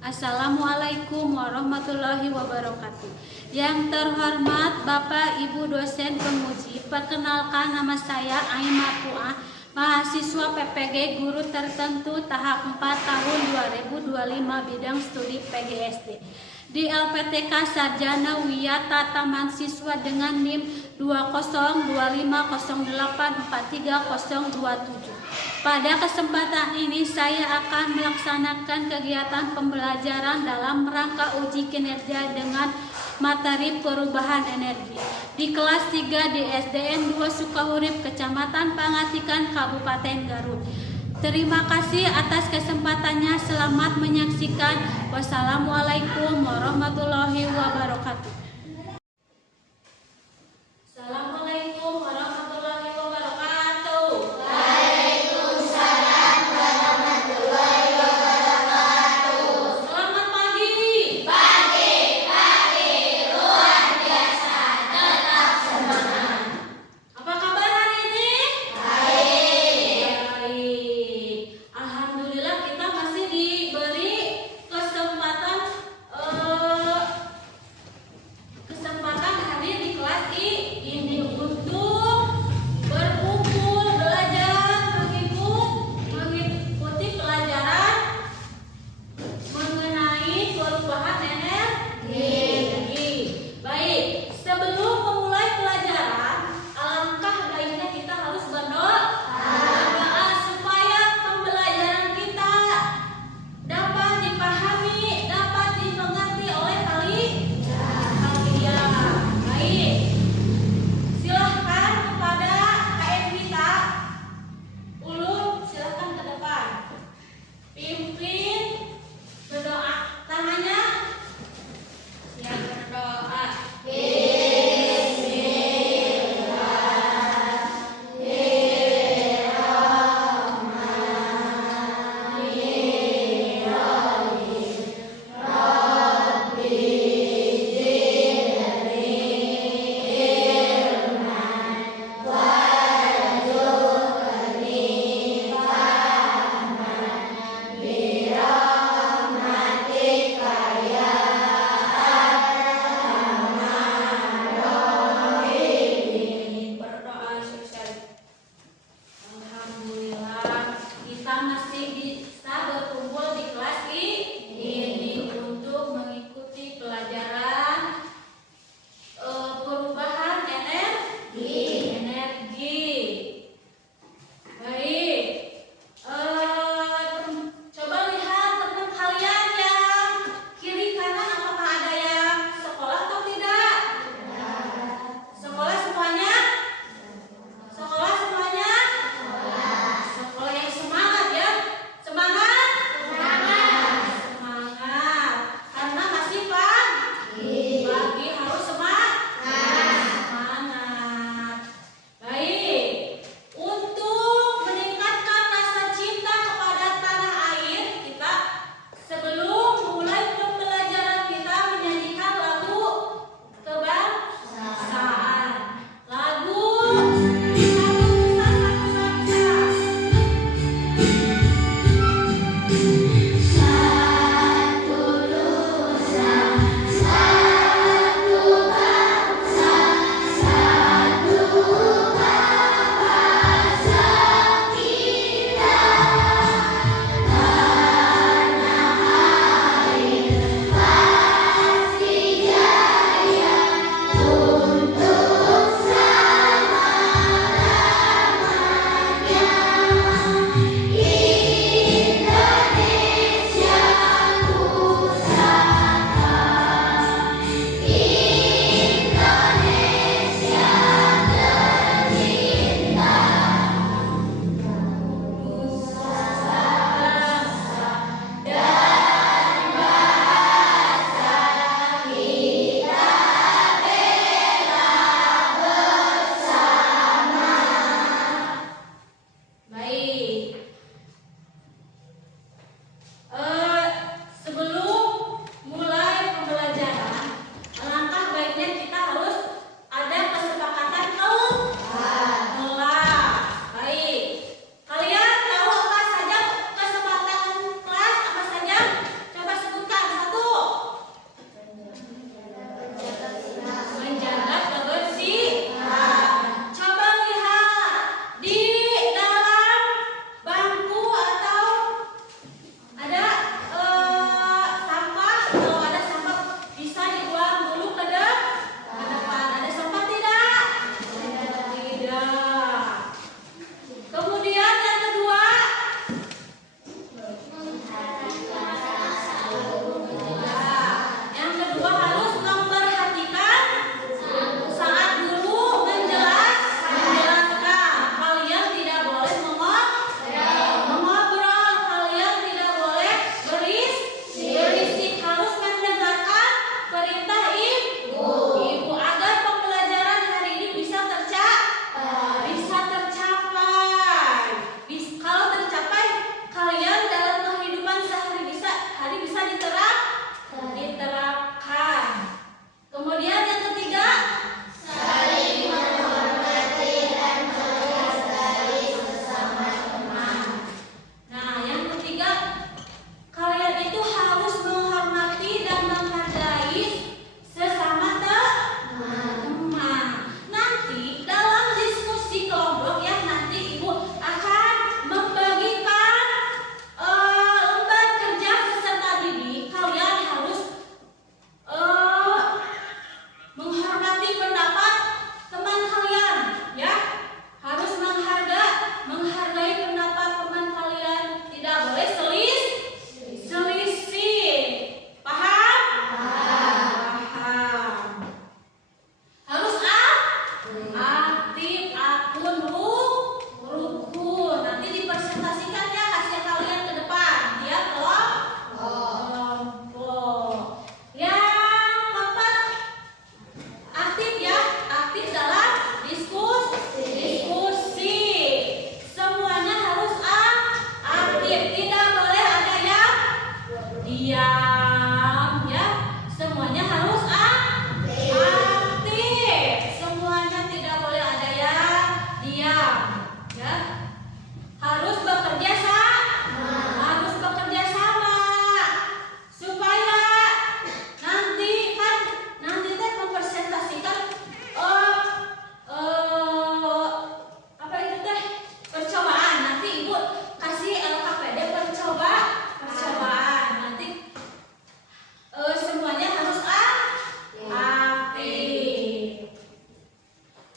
Assalamualaikum warahmatullahi wabarakatuh. Yang terhormat Bapak Ibu dosen penguji, perkenalkan nama saya Aimah Puah, mahasiswa PPG guru tertentu tahap 4 tahun 2025 bidang studi PGSD di LPTK Sarjana Wiyata Taman Siswa dengan NIM 20250843027. Pada kesempatan ini saya akan melaksanakan kegiatan pembelajaran dalam rangka uji kinerja dengan materi perubahan energi di kelas 3 di SDN 2 Sukahurip, Kecamatan Pangatikan, Kabupaten Garut. Terima kasih atas kesempatannya. Selamat menyaksikan. Wassalamualaikum warahmatullahi wabarakatuh. Assalamualaikum warahmatullahi wabarakatuh. Waalaikumsalam warahmatullahi wabarakatuh. Selamat pagi. Pagi luar biasa, tetap semangat. Apa kabar hari ini? Baik. Baik. Alhamdulillah kita masih diberi kesempatan diam ya. Semuanya harus aktif. Semuanya tidak boleh ada yang diam ya. Harus bekerja sama supaya nanti teh mempresentasikan apa itu teh percobaan. Nanti ibu kasih LKPD percobaan nanti semuanya harus aktif.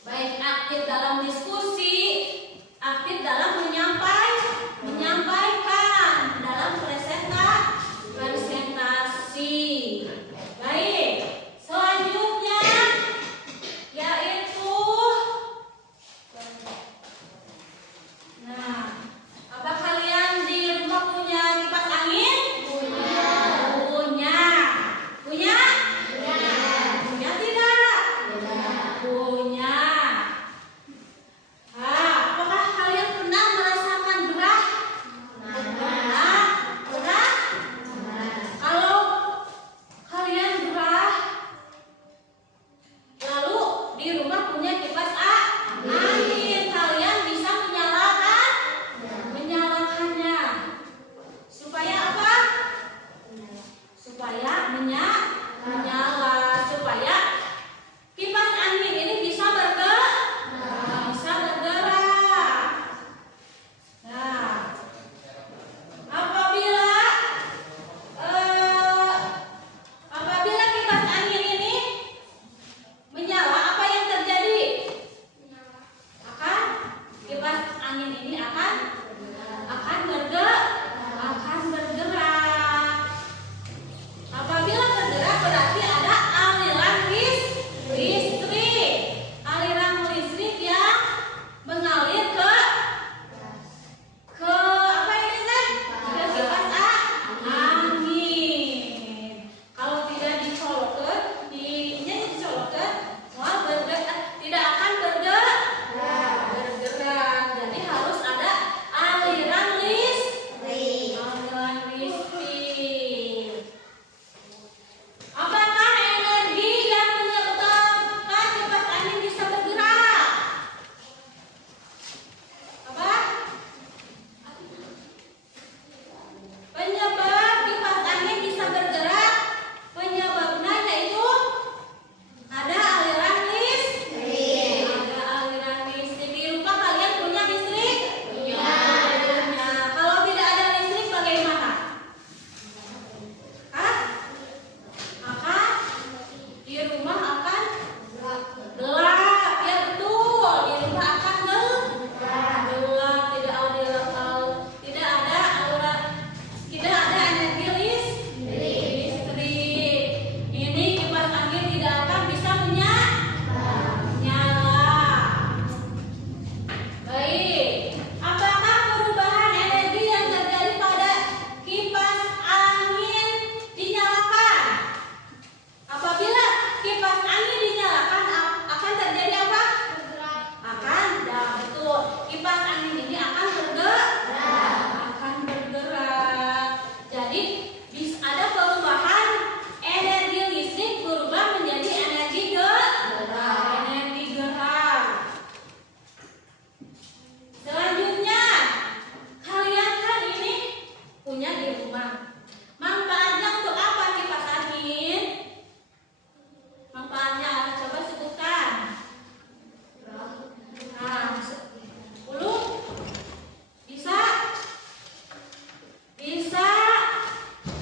Baik aktif dalam diskusi, aktif dalam menyampaikan dalam presentasi. Baik, selanjutnya yaitu apa kalian di rumah punya kipas angin? Punya tidak? Punya. Apakah kalian pernah merasakan gerah? Pernah? Kalau kalian gerah, lalu di rumah punya kipas angin, kalian bisa menyalakannya. Supaya apa? Supaya menyala, supaya kipas angin ini bisa bergerak. Apabila kipas angin ini menyala, apa yang terjadi? Kipas angin ini akan bergerak. Apabila bergerak berarti ada aliran listrik. Aliran listrik yang mengalir ke apa ini teh? Ke kipas angin. Kalau tidak dicolokkan, tidak akan bergerak. Jadi harus ada aliran listrik. Apakah energi yang menyebabkan kipas angin bisa bergerak? Apa? Penyebab kipas angin bisa bergerak, penyebabnya yaitu ada aliran listrik. Di rumah kalian punya listrik? Punya. Kalau tidak ada listrik bagaimana? Maka di rumah akan gelap. Ya betul, di rumah akan gelap. Tidak ada energi listrik. Ini kipas angin tidak akan bisa menyala. Baik, apakah perubahan energi yang terjadi pada kipas angin dinyalakan? Apabila kipas angin dinyalakan akan terjadi apa? Betul. Kipas angin ini akan bergerak. Jadi ada perubahan energi listrik berubah menjadi energi gerak. Selanjutnya, kalian kan ini punya di rumah. Manfaatnya untuk apa kipas angin? Manfaatnya coba sebutkan. 10 bisa?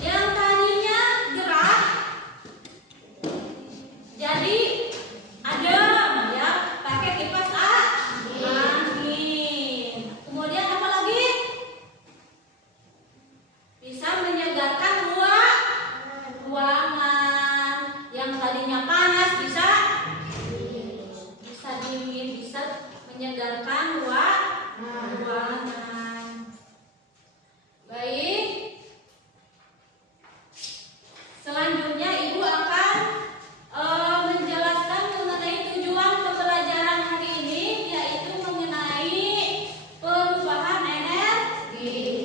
Yang tadinya gerah jadi adem ya, pakai kipas angin. Kemudian apa lagi? Bisa menyegarkan ruangan. Yang tadinya panas bisa dingin, bisa menyegarkan ruangan. Baik. Selanjutnya ibu akan menjelaskan mengenai tujuan pembelajaran hari ini, yaitu mengenai perubahan energi.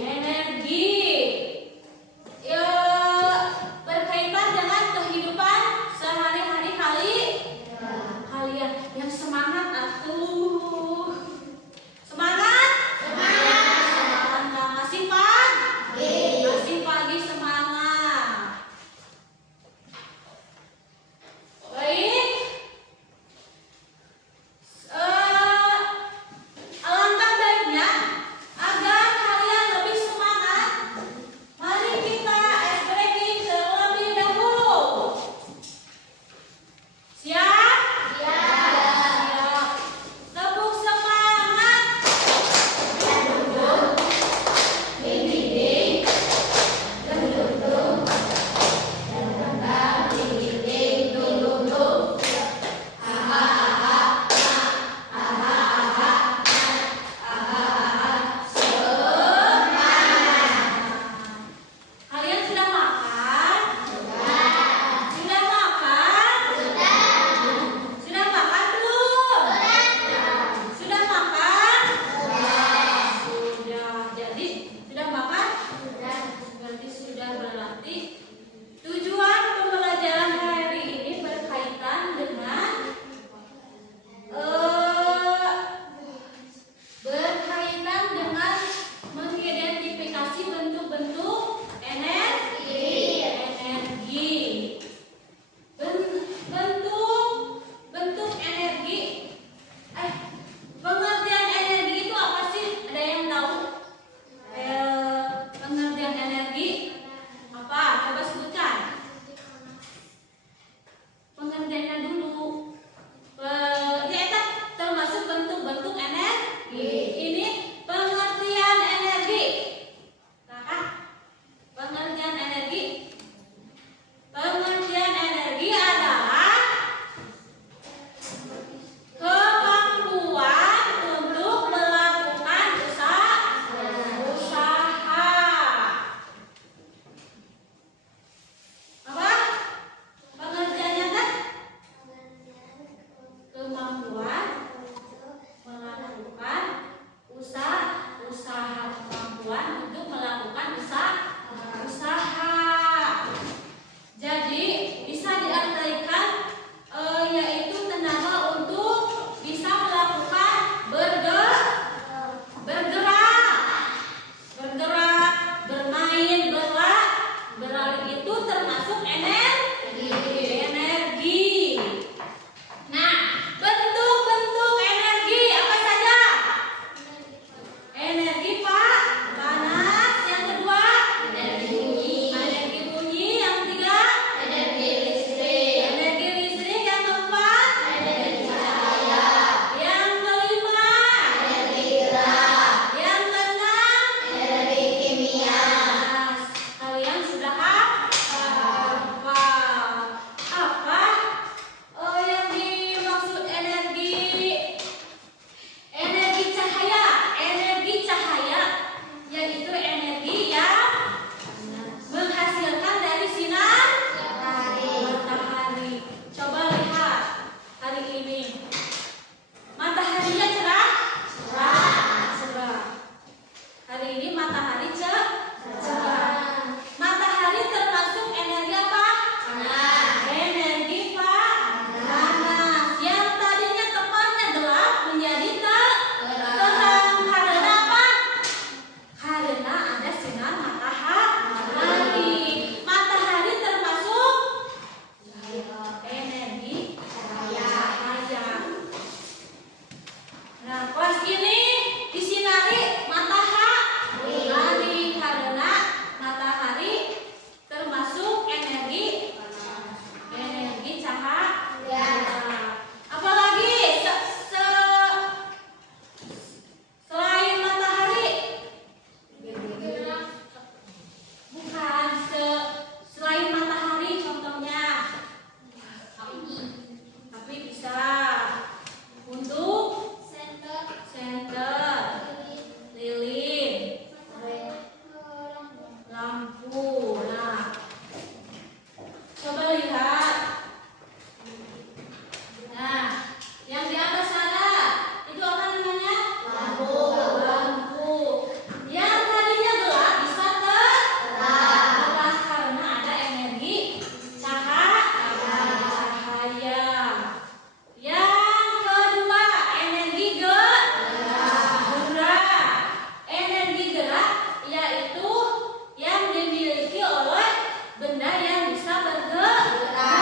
Coba lihat. Nah, yang di atas sana itu apa namanya? Lampu. Lampu. Yang tadinya gelap bisa terang karena ada energi cahaya. Yang kedua, energi gerak. Energi gerak yaitu yang dimiliki oleh benda yang bisa bergerak.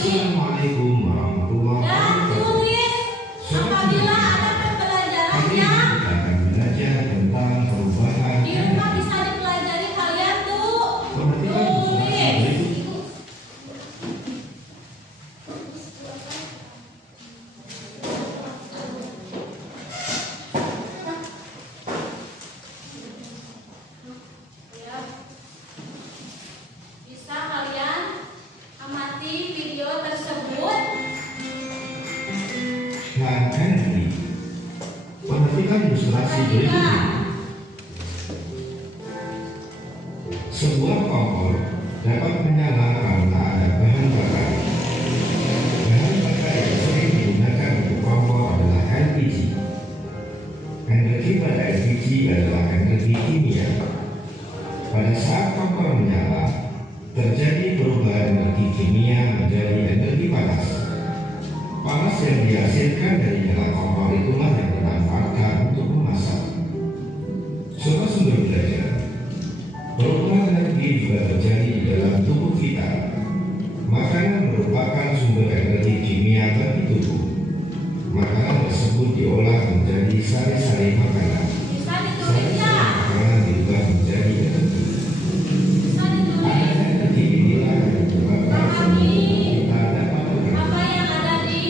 Assalamualaikum warahmatullahi Dan wabarakatuh. tulis apabila ada pembelajaran Hari ini yang kita akan belajar tentang perubahan di rumah bisa dipelajari kalian tuh Perhatikan ilustrasi tulis. berikut. Ya. Bisa kalian amati video tersebut. Dan Henry. Perhatikan ilustrasi berikut ini. Sebuah kompor dapat menyala karena ada bahan bakar. Bahan bakar yang sering digunakan untuk kompor adalah LPG. Energi pada LPG adalah energi kimia. Pada saat kompor menyala, terjadi perubahan energi kimia menjadi energi panas. Panas yang dihasilkan dari nyala kompor itulah yang dimanfaatkan untuk memasak. Sumber belajar. Perubahan energi juga terjadi di dalam tubuh kita. Makanan merupakan sumber energi kimia bagi tubuh. Makanan tersebut diolah menjadi sari-sari makanan. Bisa ditulis Sari-sari ya. makanan diubah menjadi energi. Bisa ditulis. Energi inilah yang menyebabkan kita dapat bekerja. Apa yang ada di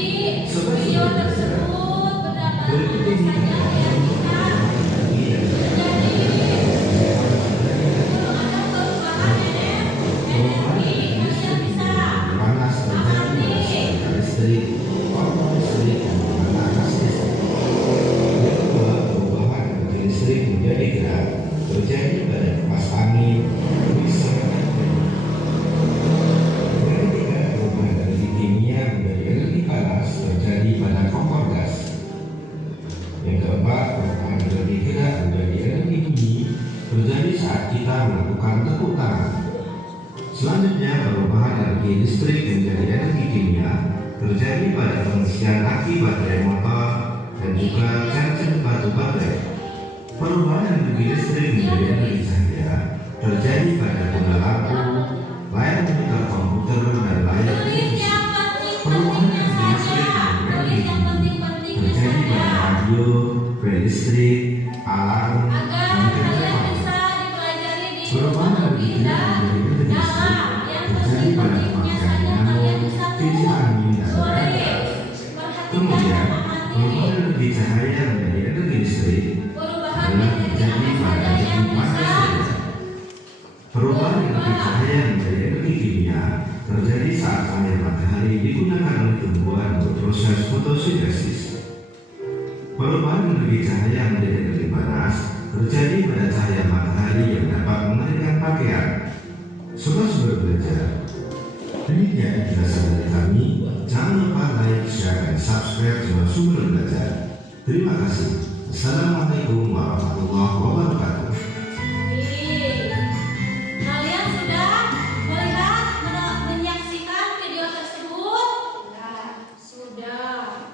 video tersebut berdasarkan saja yang bisa Panas terjadi pada sumber listrik, kompor listrik, dan pemanasan listrik. Yang kedua, perubahan energi listrik menjadi gerak terjadi pada kipas angin, mixer, dan blender. Yang ketiga, perubahan energi kimia menjadi energi panas terjadi pada kompor gas. Yang keempat, perubahan energi gerak menjadi energi bunyi terjadi saat kita melakukan tepuk tangan. Selanjutnya, perubahan energi listrik menjadi energi kimia terjadi pada pengisian aki baterai motor dan juga charger batu baterai. Perubahan energi listrik menjadi energi cahaya terjadi pada bola lampu, layar monitor komputer, dan layar tulis televisi. yang Perubahan penting-pentingnya energi listrik saja. menjadi Tulis energi yang bunyi penting-pentingnya terjadi pada saja. radio, bel listrik, alarm, Agar dan kereta kalian api. bisa dipelajari di Perubahan rumah energi lebih gerak menjadi energi listrik dalam. Yang terjadi pada penting-pentingnya pemakaian saja dinamo, kalian bisa kincir tulis. angin, dan Tulis. radar. Perhatikan Kemudian, dan amati. perubahan energi cahaya menjadi energi listrik Perubahan adalah energi terjadi apa pada saja yang energi panas bisa. saja. Perubahan energi cahaya menjadi energi kimia terjadi saat cahaya matahari digunakan oleh tumbuhan untuk proses fotosintesis. Perubahan energi cahaya menjadi energi panas terjadi pada cahaya matahari yang dapat mengeringkan pakaian. Sumber belajar. Demikian penjelasan dari kami. Jangan lupa like, share, dan subscribe channel Sumber Belajar. Terima kasih. Assalamualaikum warahmatullahi wabarakatuh. Kalian sudah melihat, menyaksikan video tersebut? Sudah.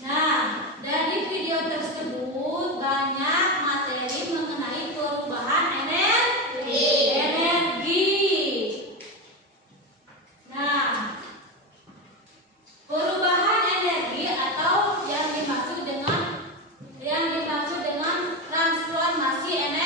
Nah, dari video tersebut banyak materi mengenai perubahan energi. Nah, perubahan energi atau yang dimaksud dengan transformasi energi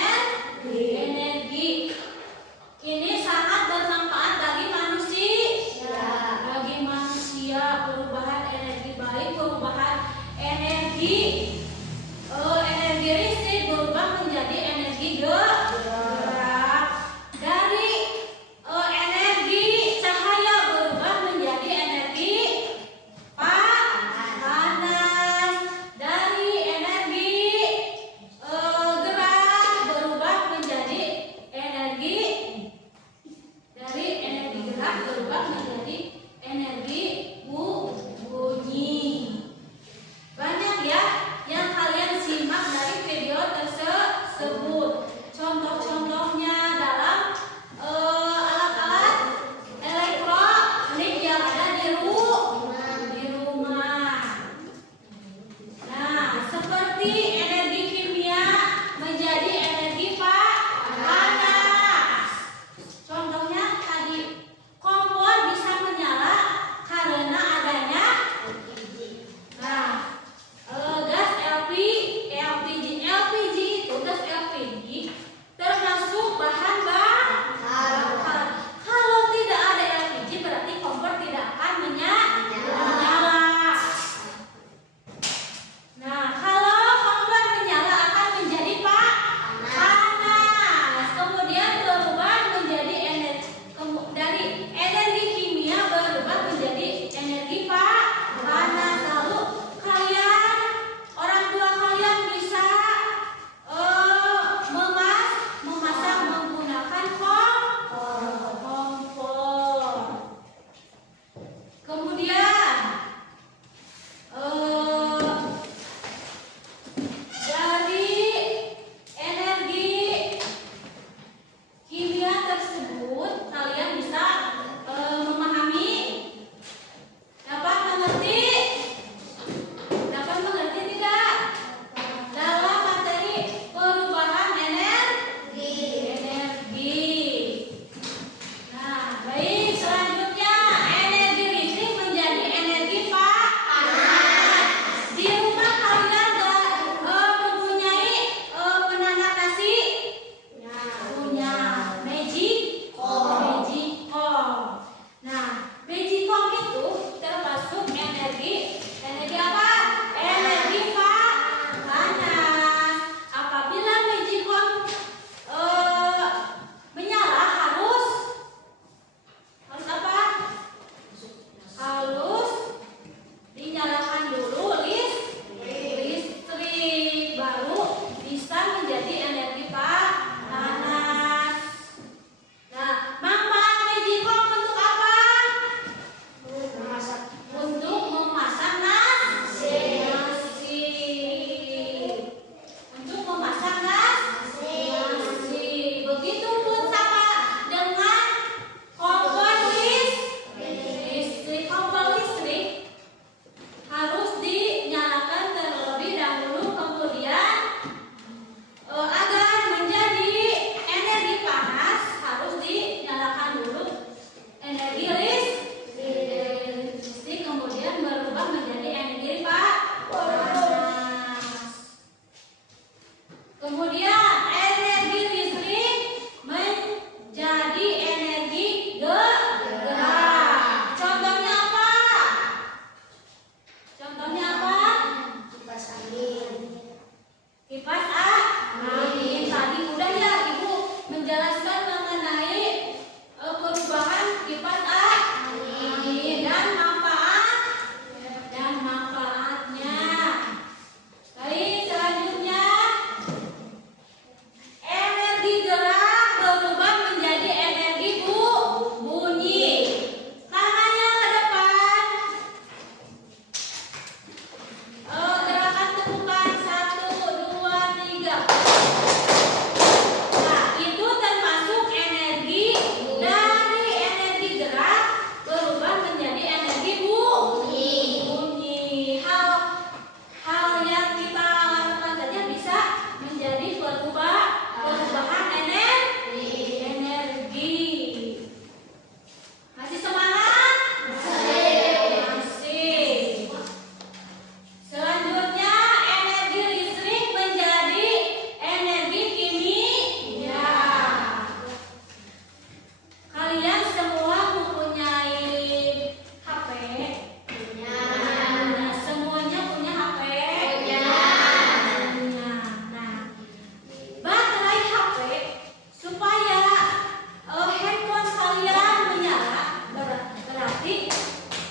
berarti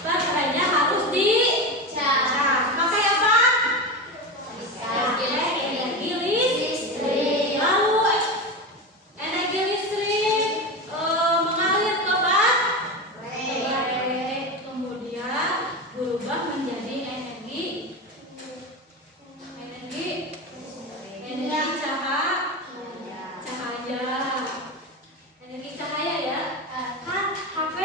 baterainya harus dicas. Pakai apa? Energi listrik. Lalu energi listrik mengalir ke baterai, kemudian berubah menjadi energi cahaya. Energi cahaya ya. Kan HP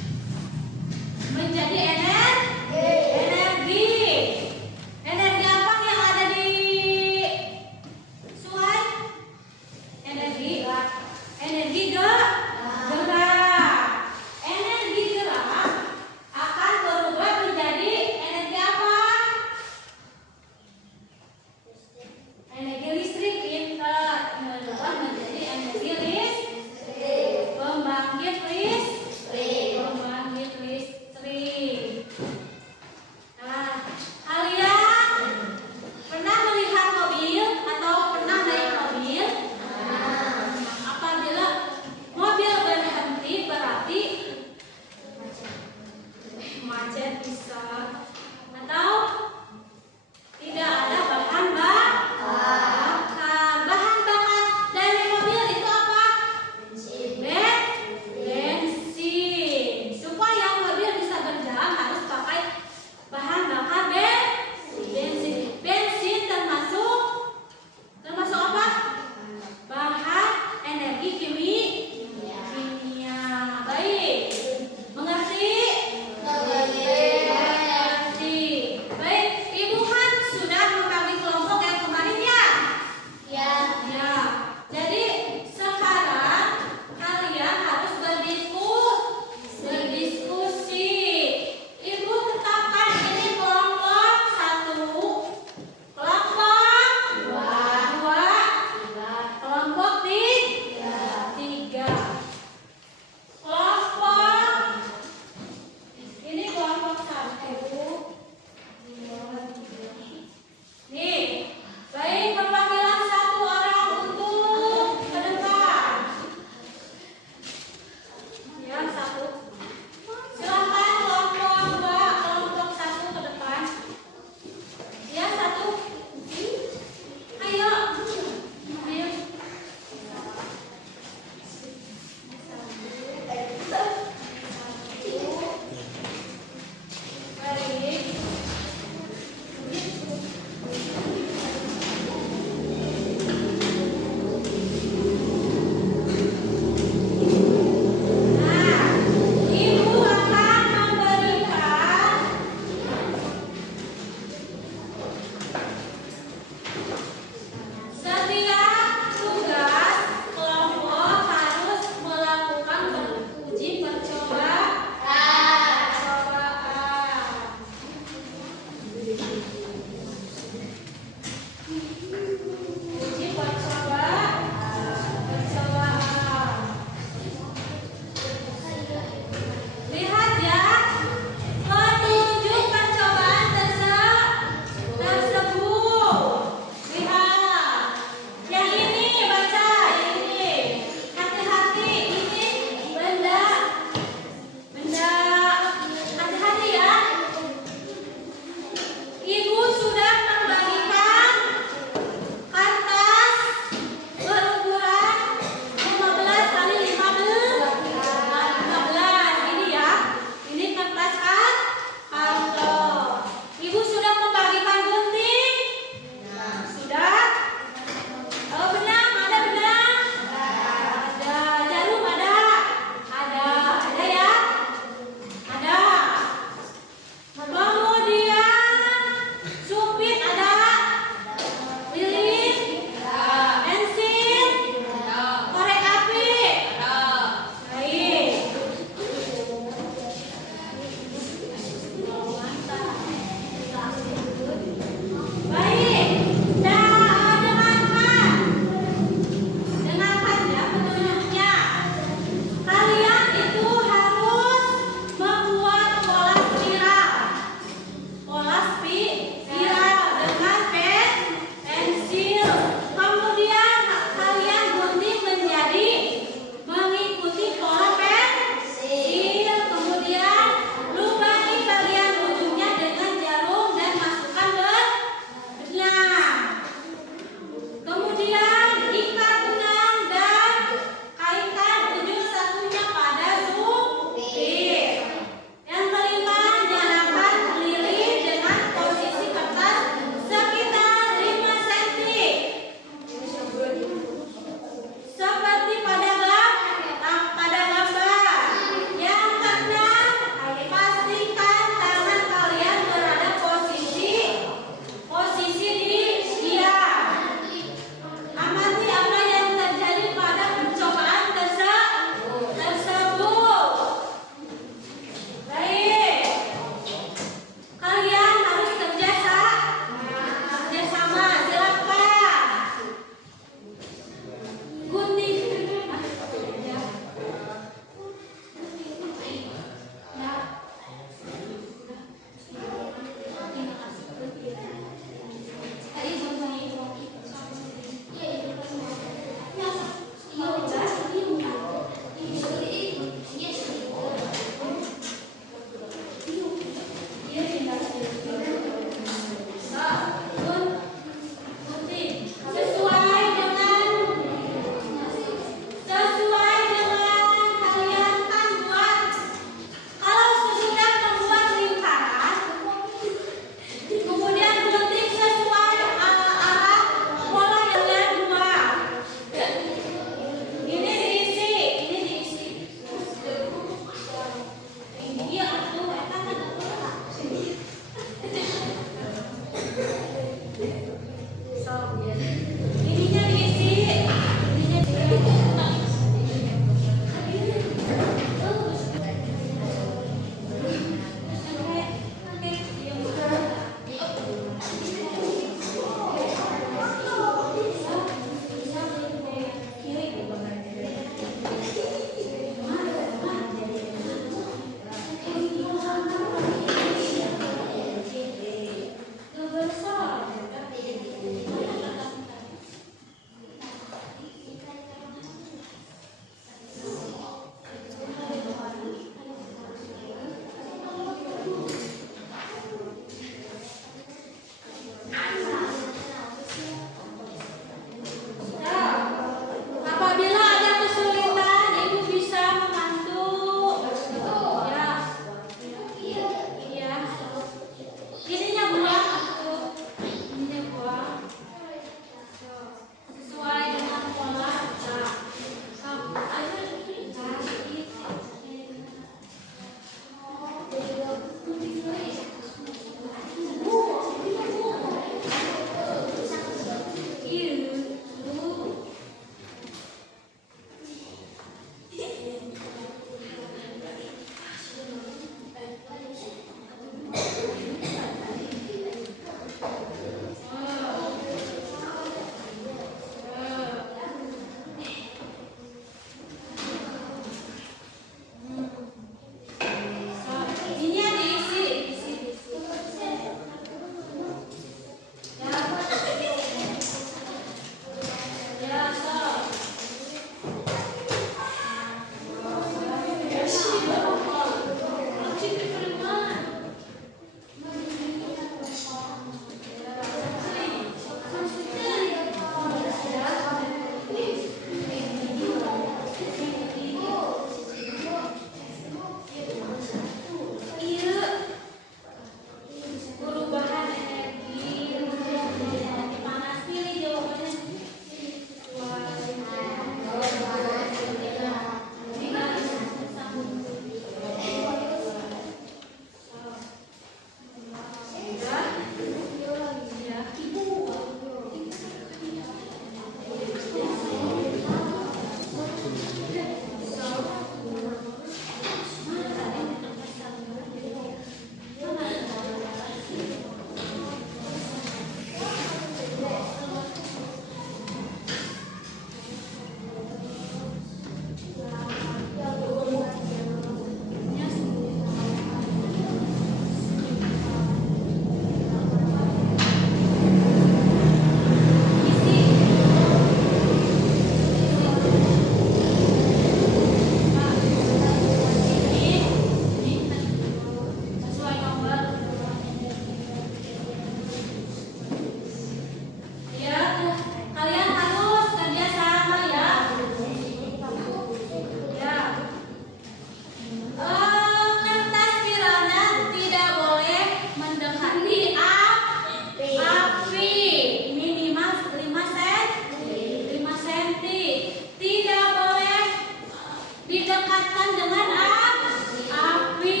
ditingkatkan dengan api.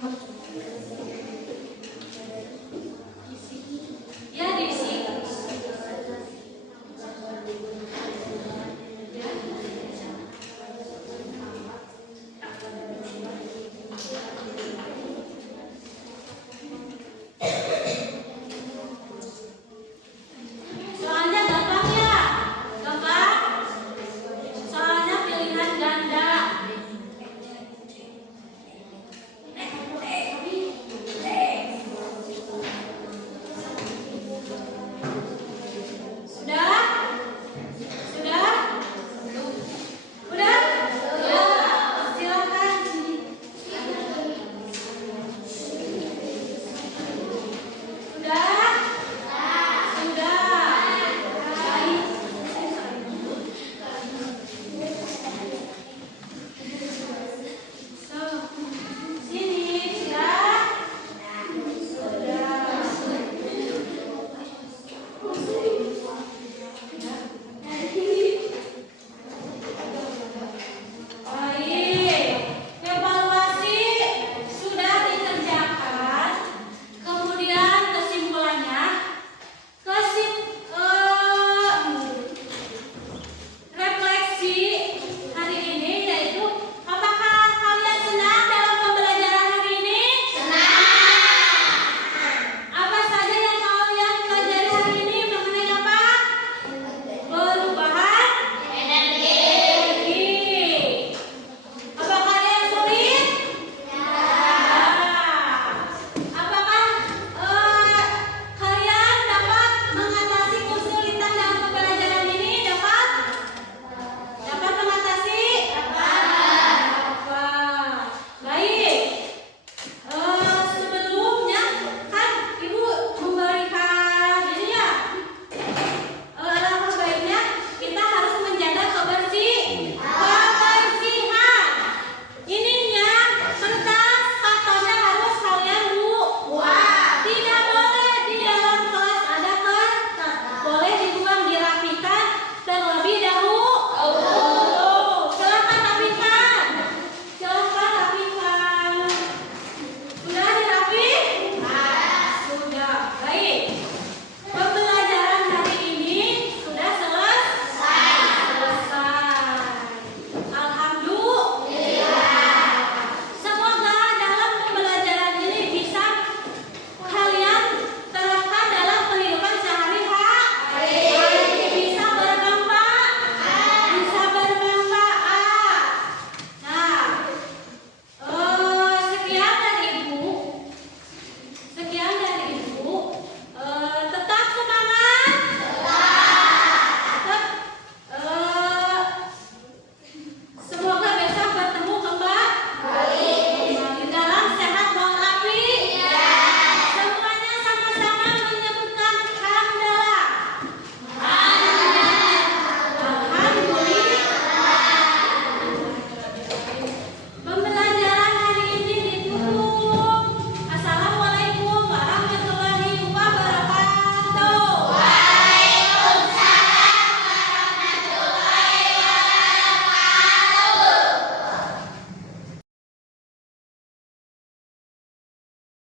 Wabarakatuh.